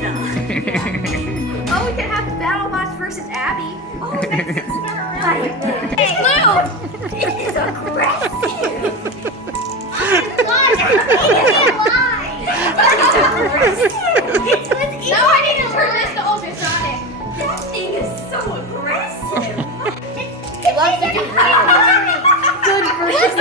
know. Oh, we could have BattleBots versus Abby. Oh, that's right. It's blue. It is aggressive. Oh my gosh, It's within. now I need to turn this to ultrasonic. That thing is so aggressive. It loves to do Good versus